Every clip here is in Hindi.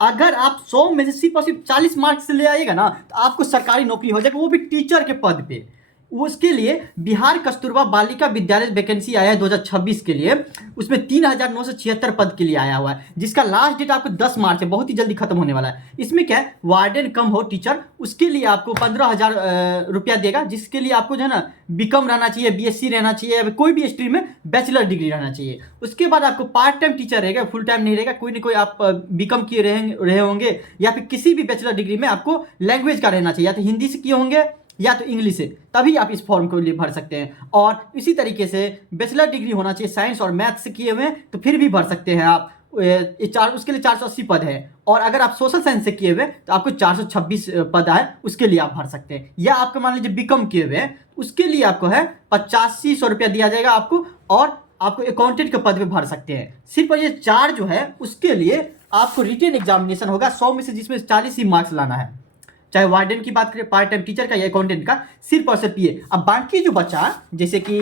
अगर आप 100 में से सिर्फ और सिर्फ 40 मार्क्स से ले आइएगा ना, तो आपको सरकारी नौकरी हो जाएगी, वो भी टीचर के पद पे। उसके लिए बिहार कस्तूरबा बालिका विद्यालय वैकेंसी आया है 2026 के लिए, उसमें 3976 पद के लिए आया हुआ है, जिसका लास्ट डेट आपको 10 मार्च है, बहुत ही जल्दी खत्म होने वाला है। इसमें क्या है, वार्डन कम हो टीचर, उसके लिए आपको 15,000 रुपया देगा, जिसके लिए आपको जो है ना बीकॉम रहना चाहिए, बीएससी रहना चाहिए, कोई भी स्ट्रीम में बैचलर डिग्री रहना चाहिए। उसके बाद आपको पार्ट टाइम टीचर रहेगा, फुल टाइम नहीं रहेगा, कोई ना कोई आप बीकॉम किए रहे होंगे, या फिर किसी भी बैचलर डिग्री में आपको लैंग्वेज का रहना चाहिए, या तो हिंदी से किए होंगे या तो इंग्लिश से, तभी आप इस फॉर्म को लिए भर सकते हैं। और इसी तरीके से बैचलर डिग्री होना चाहिए साइंस और मैथ से किए हुए, तो फिर भी भर सकते हैं आप। उसके लिए 480 पद है। और अगर आप सोशल साइंस से किए हुए तो आपको 426 पद है, उसके लिए आप भर सकते हैं। या आपको मान लीजिए बीकॉम किए हुए हैं, उसके लिए आपको है 8500 रुपया दिया जाएगा आपको, और आपको अकाउंटेंट के पद पे भर सकते हैं। सिर्फ ये 4 जो है उसके लिए आपको रिटेन एग्जामिनेशन होगा 100 में से, जिसमें 40 ही मार्क्स लाना है। चाहे वार्डन की बात करें, पार्ट टाइम टीचर का या अकाउंटेंट का, सिर्फ और सिर्फ ये। अब बाकी जो बचा, जैसे कि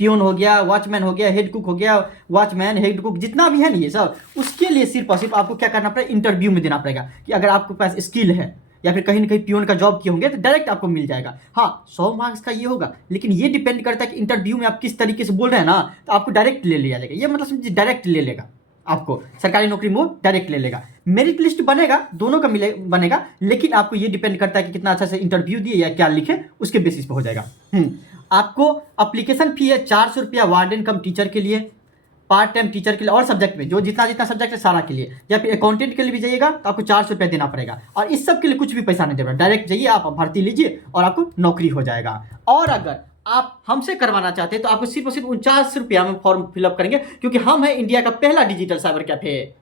पियोन हो गया, वॉचमैन हो गया, हेड कुक हो गया, वॉचमैन, हेड कुक, जितना भी है ना ये सब, उसके लिए सिर्फ और सिर्फ आपको क्या करना पड़ेगा, इंटरव्यू में देना पड़ेगा कि अगर आपके पास स्किल है या फिर कहीं ना कहीं पियोन का जॉब किए होंगे तो डायरेक्ट आपको मिल जाएगा। हाँ, 100 मार्क्स का ये होगा, लेकिन ये डिपेंड करता है कि इंटरव्यू में आप किस तरीके से बोल रहे हैं ना, तो आपको डायरेक्ट ले लिया जाएगा। ये मतलब समझिए डायरेक्ट ले लेगा आपको, सरकारी नौकरी में वो डायरेक्ट ले लेगा। मेरिट लिस्ट बनेगा, दोनों का बनेगा, लेकिन आपको ये डिपेंड करता है कि कितना अच्छा से इंटरव्यू दिए या क्या लिखे, उसके बेसिस पे हो जाएगा। आपको एप्लीकेशन फी है 400 रुपया वार्डन कम टीचर के लिए, पार्ट टाइम टीचर के लिए, और सब्जेक्ट में जो जितना जितना सब्जेक्ट है सारा के लिए, या फिर अकाउंटेंट के लिए भी जाइएगा तो आपको 400 रुपया देना पड़ेगा। और इस सब के लिए कुछ भी पैसा नहीं देना, डायरेक्ट जाइए आप भर्ती लीजिए और आपको नौकरी हो जाएगा। और अगर आप हमसे करवाना चाहते हैं तो आपको सिर्फ और सिर्फ 49 रुपया में फॉर्म फिलअप करेंगे, क्योंकि हम है इंडिया का पहला डिजिटल साइबर कैफे।